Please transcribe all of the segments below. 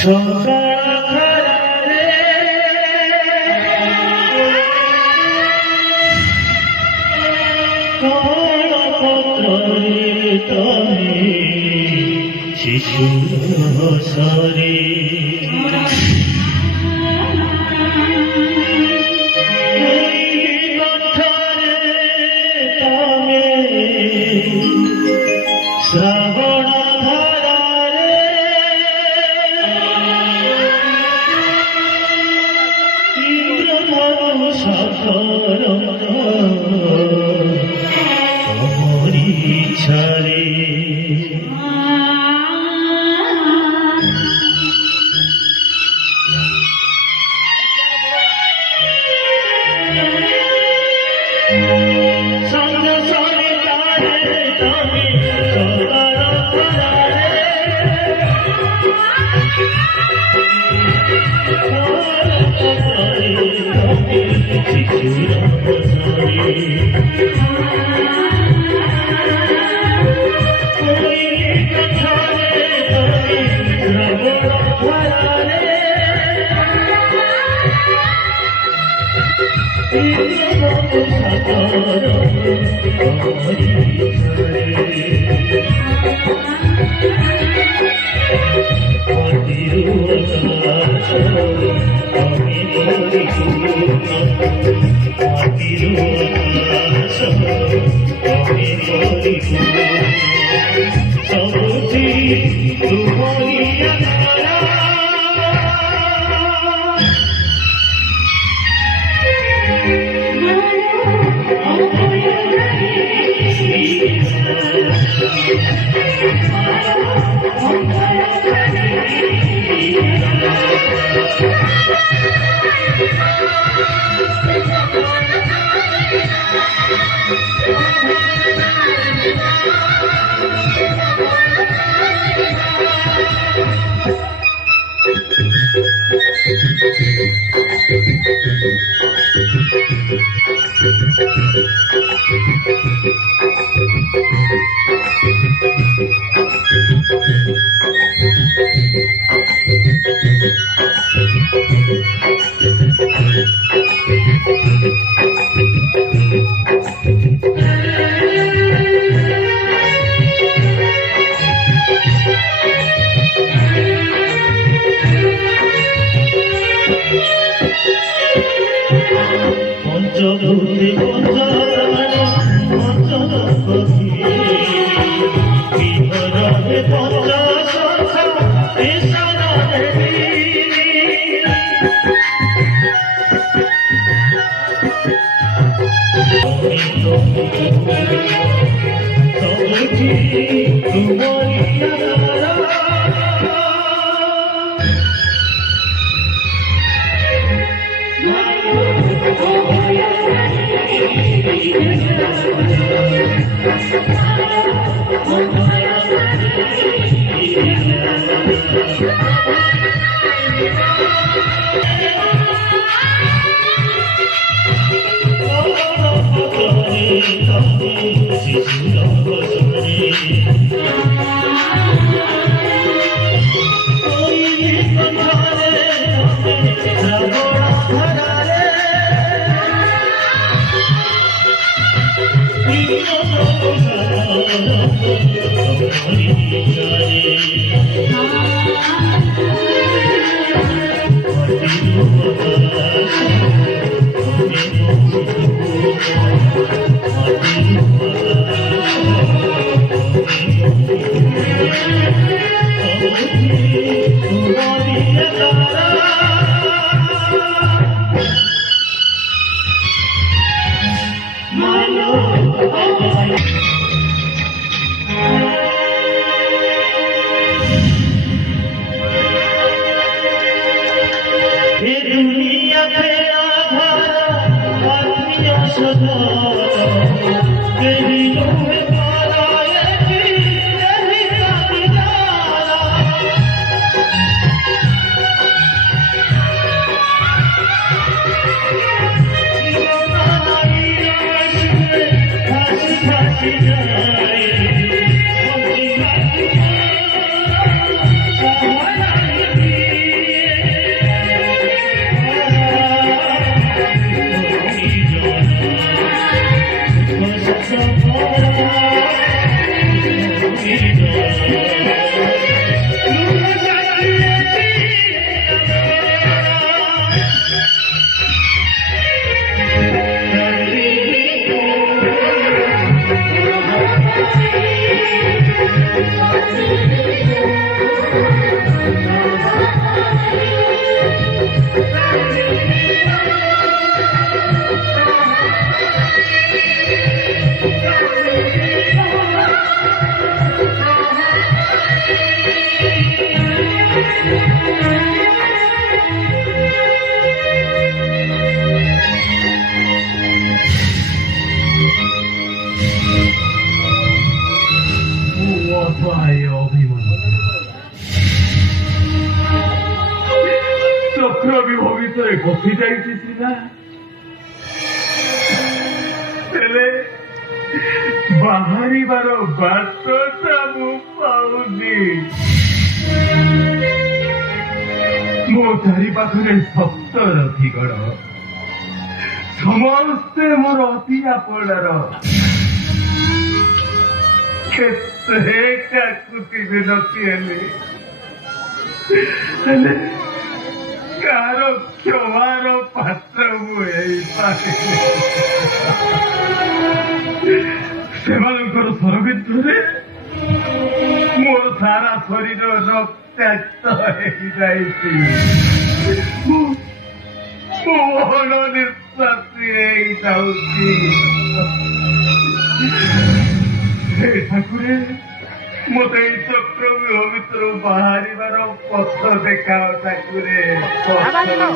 সকালে কলপত্রে তবে শিশুর হসরে শ্রাবণ ধারারে ইন্দ্রধনু সাগর অমরি ছাড়ে Thank you. ଭିତରେ ପଶି ଯାଇଛି ସିନା, ହେଲେ ବାହାରିବାର ବାଟଟା ମୁଁ ପାଉନି। ମୋ ଚାରିପାଖରେ ସପ୍ତର ଦିଗଡ଼, ସମସ୍ତେ ମୋର ଅତି ଆପଣାର। କେତେ କାକୁତି ବିନତି ହେଲେ କାହାର କ୍ଷମାର ପାତ୍ର ମୁଁ ହେଇପାରିନି। ସେମାନଙ୍କର ସ୍ୱରବିଦ୍ଧରେ ମୋର ସାରା ଶରୀର ରକ୍ତାକ୍ତ ହେଇଯାଇଛି। ମୁଁ ମହନ ନିଶ୍ୱାସୀ ହେଇଯାଉଛି। ହେ ଠାକୁରେ, ମୋତେ ଏଇ ଚକ୍ରବ୍ୟୁହ ଭିତରୁ ବାହାରିବାର ପଥ ଦେଖାଅ ଠାକୁରେ, ପଥ ଦେଖାଅ।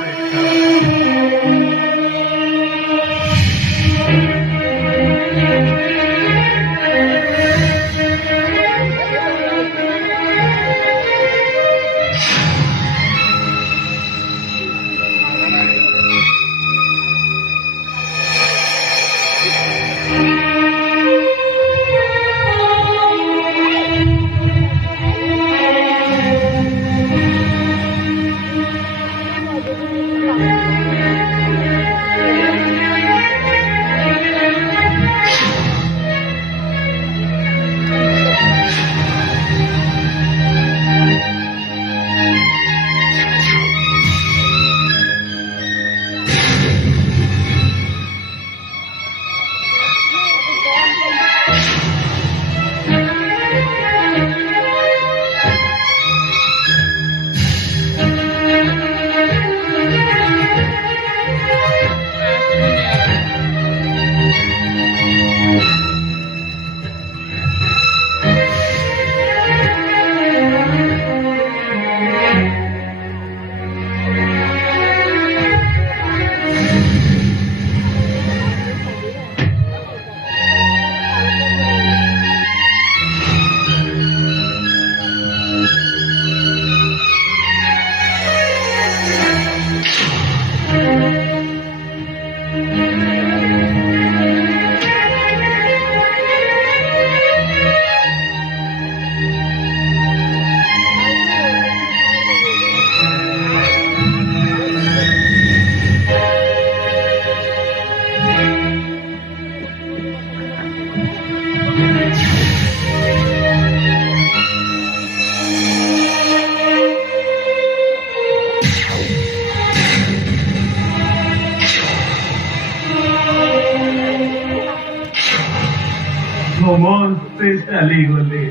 ସମସ୍ତେ ଚାଲିଗଲେ।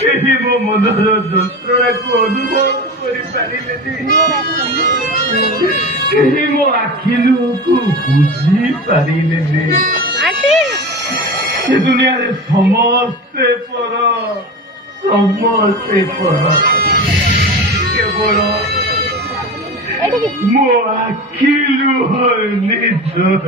କେହି ମୋ ମନର ଯନ୍ତ୍ରଣାକୁ ଅନୁଭବ କରିପାରିଲେନି। କେହି ମୋ ଆଖି ଲୁହକୁ ବୁଝିପାରିଲେନି। ଏ ଦୁନିଆରେ ସମସ୍ତେ ପର, ସମସ୍ତେ ପର, କେବଳ ମୋ ଆଖି ଲୁହ ନିଜର।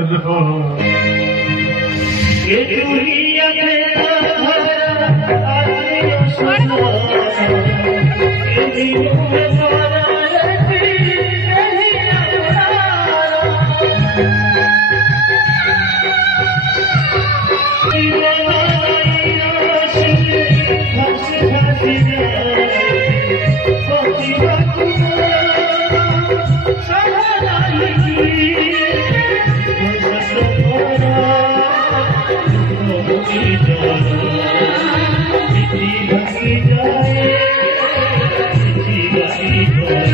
जाए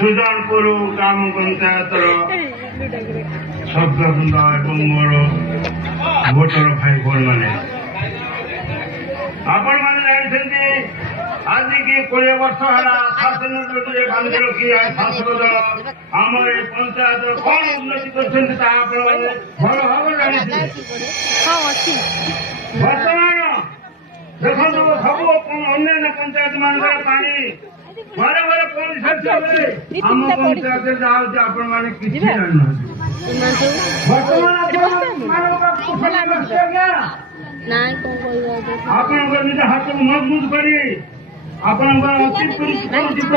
सुजानपुर ग्राम पंचायत सभ्यवृंद एवं मोर भोटर भाई भौन मैंने आपण मैंने जानते आज की 20 वर्ष है शासन बांधि रखी शासक दल आम पंचायत कौन उन्नति कर भल भाव जानते बर्तमान देखो सब अन्य पंचायत मान पानी घरे घरे पहुंचा आम पंचायत आपण मैंने किसी जाना आपण निज हाथ को मजबूत करी आपण अति परिचित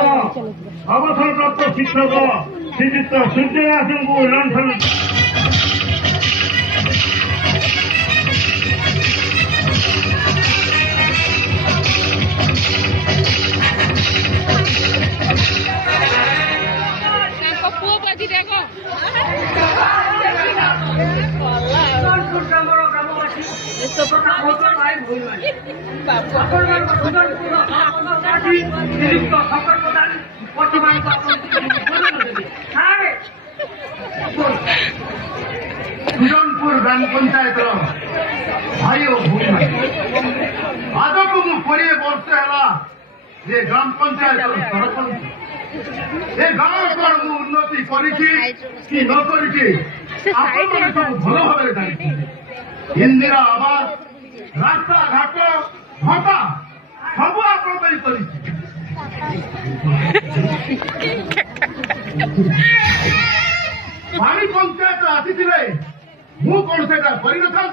अवसर प्राप्त शिक्षक श्रीजुक्त सूर्यदास को लंघन सुजानपुर ग्राम पंचायत भाई और भूमि आज को 20 वर्ष है ग्राम पंचायत सरपंच ए गाँव पर उन्नति कर भल भाव जानते इंदिरा आवास रास्ता घाट भत्ता सब आप पानी पंचायत आसी मु कौन से कर न था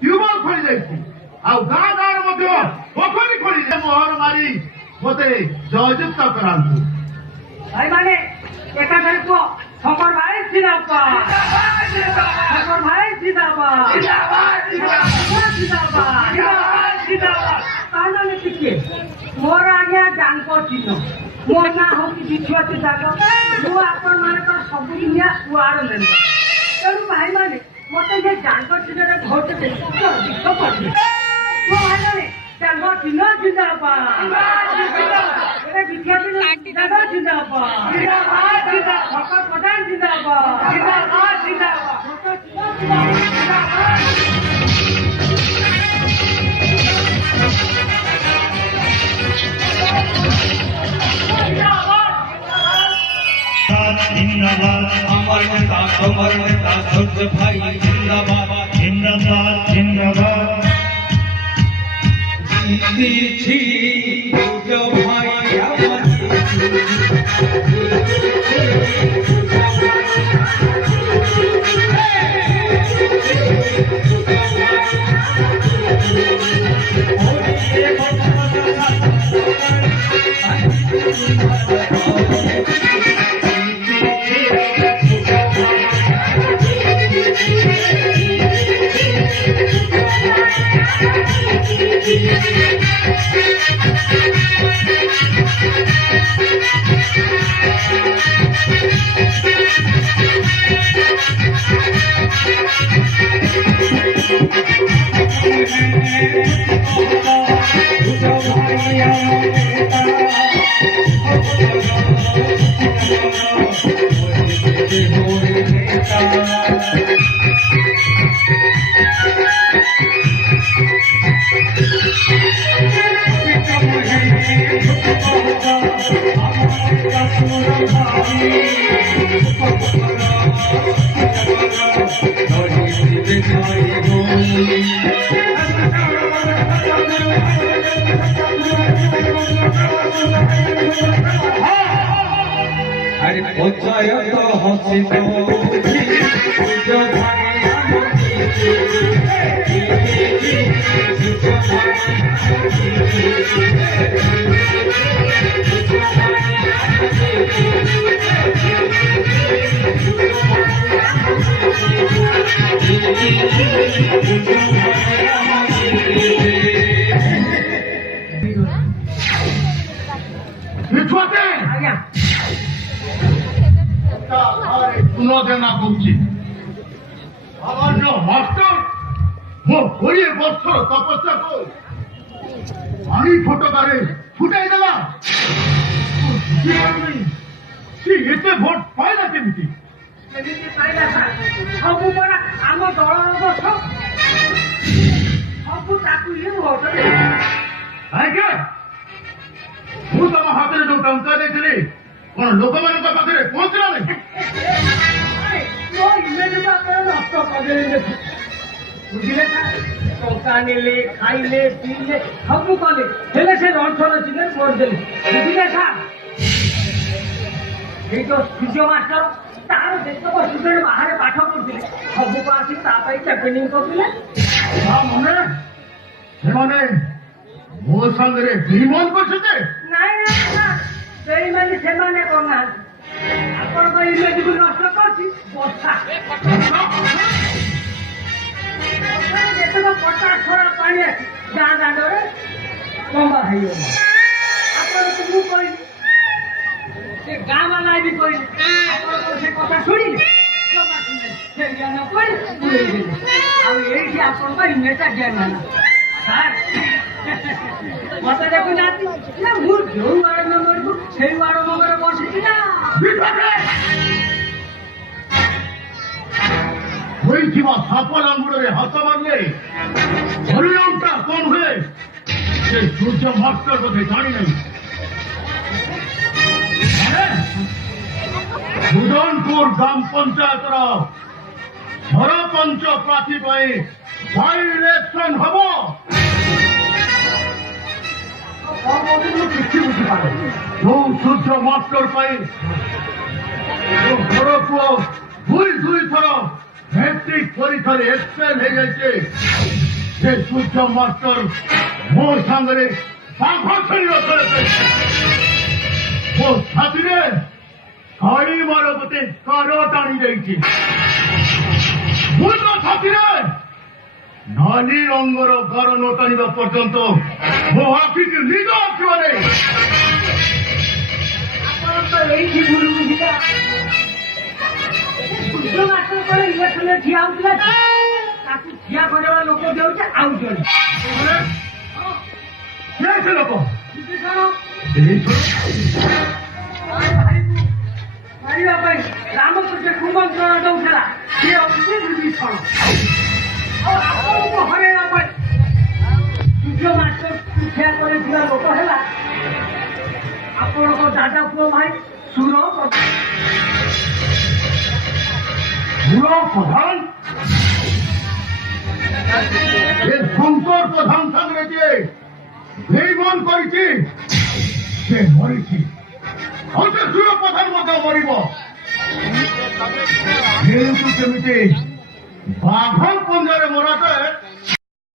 ट्यूबवेल खोली जाइए गाँ गाँव पोखरी खोली मोहर मारी मत जययुक्त करातु भाई माने एकाधारे कह शंकर भाई जिंदाबाद शंकर भाई जिंदाबाद टिके मोर आज्ञा जानकर चिन्ह मो ना हूँ विश्वास जाग मुझे सब दुनिया वार्ड मेम्बर तेणु भाई मैंने मत ये जानकर चिन्ह भोट दे भाई मैंने जानकर चिन्ह जिंदाबाद जिंदाबाद प्रधान जिंदाबाद জিন্দাবাদ আমার নেতা তোমার নেতা সূর্য ভাই জিন্দাবাদ জিন্দাবাদ জিন্দাবাদ জিতেছি সূর্য ভাই আমার আরে পঞ্চায়েত হসি তো সূর্য ভাই ଆଜ୍ଞା তুলনা করছি আমার যে মাস্টার ମୋ 20 ବର୍ଷର ତପସ୍ୟାକୁ ପାଣି ଫୋଟକାରେ ଫୁଟାଇ ଦେଲା ସେ ଏତେ ଭୋଟ ପାଇଲା କେମିତି? କେମିତି ପାଇଲା ସାର୍? ସବୁ ପରା ଆମ ଦଳର ଦୋଷ। ସବୁ ତାକୁ ଇଏ ଭୋଟ ଦେଲେ। ଆଜ୍ଞା ମୁଁ ତମ ହାତରେ ଯୋଉ ଟଙ୍କା ଦେଇଥିଲି କଣ ଲୋକମାନଙ୍କ ପାଖରେ ପହଞ୍ଚିଲା ନାହିଁ? ମୋ ଇମେଜ ପାଖରେ ନଷ୍ଟ କରିଦେଲେ ବୁଝିଲେ ସାର୍? ଟଙ୍କା ନେଲେ ଖାଇଲେ ପିଇଲେ ସବୁ କଲେ ହେଲେ ସେ ରନ୍ଥର ଚିହ୍ନ କରିଦେଲେ ବୁଝିଲେ ସାର୍? ଏଇ ଯୋଉ ସୂର୍ଯ୍ୟ ମାଷ୍ଟର ତାର ଯେତେକ ଷ୍ଟୁଡେଣ୍ଟ ବାହାରେ ପାଠ ପଢୁଥିଲେ ସବୁକୁ ଆସି ତା ପାଇଁ ଚାପେନିଂ କରୁଥିଲେ। ତା ମନେ ସେମାନେ ମୋ ସାଙ୍ଗରେ ବିମାନ କରିଛନ୍ତି? ନାଇଁ ନାଇଁ ସାର୍ ସେଇମାନେ ସେମାନେ କରୁନାହାନ୍ତି ଆପଣଙ୍କ ଇମେଜକୁ ନଷ୍ଟ କରୁଛି ବର୍ଷା। ଯେତେକ ପଚାଶ ଛଡ଼ା ପାଣି ଆସି ଗାଁ ଦାଣ୍ଡରେ ଲମ୍ବା ହେଇଗଲା। ଆପଣଙ୍କୁ ମୁଁ କହିଲି ସେ ଗାଁ ବାଲା ବି କହିଲି ଆପଣଙ୍କର ସେ କଥା ଶୁଣିଲେ ଜମା ଶୁଣିଲେ ସେ ଜ୍ଞାନ କରି ବୁଲେଇଦେଲେ ଆଉ ଏଇଠି ଆପଣଙ୍କ ଇମେଜଟା ଜ୍ଞାନ ହେଲା ସାର୍। ମତେ ଦେଖୁନାହାନ୍ତି ନା ମୁଁ ଯୋଉ ୱାର୍ଡ ମେମ୍ବରକୁ ସେଇ ୱାର୍ଡ ମେମ୍ବର ବସିଛି ନା। ହୋଇଥିବା ସାପ ଲାଙ୍ଗୁଡ଼ରେ ହାତ ମାରିଲେ ପରିଣାମଟା କଣ ହୁଏ ସେ ସୂର୍ଯ୍ୟ ମାଷ୍ଟର ବୋଧେ ଜାଣିନାହିଁ। ସୁଦନପୁର ଗ୍ରାମ ପଞ୍ଚାୟତର ସରପଞ୍ଚ ପ୍ରାର୍ଥୀ ପାଇଁ ବାଇ ଇଲେକ୍ସନ ହବ। କିଛି ବୁଝିପାରୁନି ଯୋଉ ସୂର୍ଯ୍ୟ ମାଷ୍ଟର ପାଇଁ ଯୋଉ ବଡ ପୁଅ ଦୁଇ ଥର मैट्रिक परीक्षा एक्सपेल हो जाए से सूर्य मास्टर मो सांगे मो छाती गाड़ी मार गोटे कार टाणी जाइए छाती नाली रंगर गार न टाणा पर्यंत मो आखि की निज आसवे ସୂର୍ଯ୍ୟ ମାଷ୍ଟର ଇଲେକ୍ସନରେ ଠିଆ ହଉଥିଲା ତାକୁ ଠିଆ କରିବା ଲୋକ ଦେଉଛି ଆଉ ଜଣେ ଲୋକ ମାରିବା ପାଇଁ ରାମକୁ ଯେ କୁମନ୍ତ୍ରଣ ଦଉଥିଲା ସେ ଅଛନ୍ତି ବିଭୀଷଣ ଆଉ ଆପଣଙ୍କୁ ହରେଇବା ପାଇଁ ସୂର୍ଯ୍ୟ ମାଷ୍ଟର ଠିଆ କରିଥିବା ଲୋକ ହେଲା ଆପଣଙ୍କ ଦାଦା ପୁଅ ଭାଇ ସୁର সুর প্রধান এ শঙ্কর প্রধান সামনে যে বেইমান করেছি সে মরিছি হয়তো সুর প্রধান মতো মরিব কিন্তু কেমিতি বাঘ পঞ্জারে মরা তো